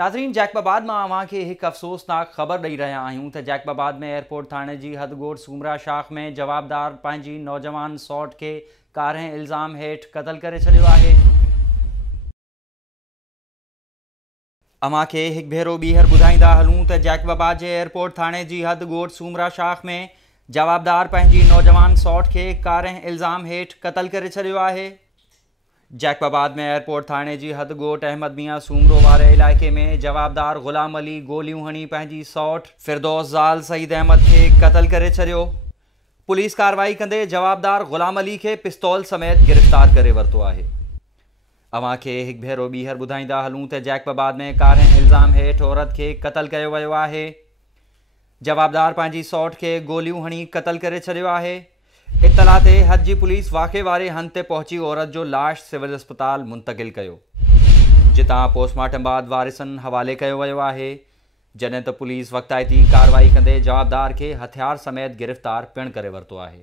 नाज़रीन, जैकबाबाद में अवां खे एक अफ़सोसनाक ख़बर ॾेई रहिया आहियूं त जैकबाबाद में एयरपोर्ट थाणे जी हदगोड़ सूमरा शाख में जवाबदार पंहिंजी नौजवान सौट खे कारें इल्ज़ाम हेठि क़तल करे छॾियो आहे। अवां खे हिकु भेरो ॿीहर ॿुधाईंदा हलूं त जैकबाबाद जे एयरपोर्ट थाणे जी हदगोड़ सूमरा शाख में जवाबदार पंहिंजी नौजवान सौट खे कारें इल्ज़ाम हेठि क़तल करे छॾियो आहे। जैकबाबाद में एयरपोर्ट थाणे जी हदगोट अहमद मियां सूमरो वारे इलाइक़े में जवाबदार ग़ुलाम अली गोलियूं हणी पंहिंजी सौट फिरदौस ज़ाल सईद अहमद खे क़तल करे छॾियो। पुलिस कार्रवाई कंदे जवाबदार ग़ुलाम अली खे पिस्तौल समेत गिरफ़्तार करे वरितो आहे। अवां खे हिकु भेरो ॿीहर ॿुधाईंदा हलूं त जैकबाबाद में कारें इल्ज़ाम हेठि औरत खे क़तल कयो वियो आहे। जवाबदार पंहिंजी सौट खे गोलियूं हणी क़तल करे छॾियो आहे। इतला ते हद जी पुलिस वाक़े वारे हंध ते पहुची औरत जो लाश सिविल अस्पताल मुंतक़िल कयो, जितां पोस्टमार्टम बाद वारिसनि हवाले कयो वियो आहे, जॾहिं त पुलिस वक़्तायती कार्रवाई कंदे जवाबदार खे हथियार समेत गिरफ़्तार पिणु करे वरितो आहे।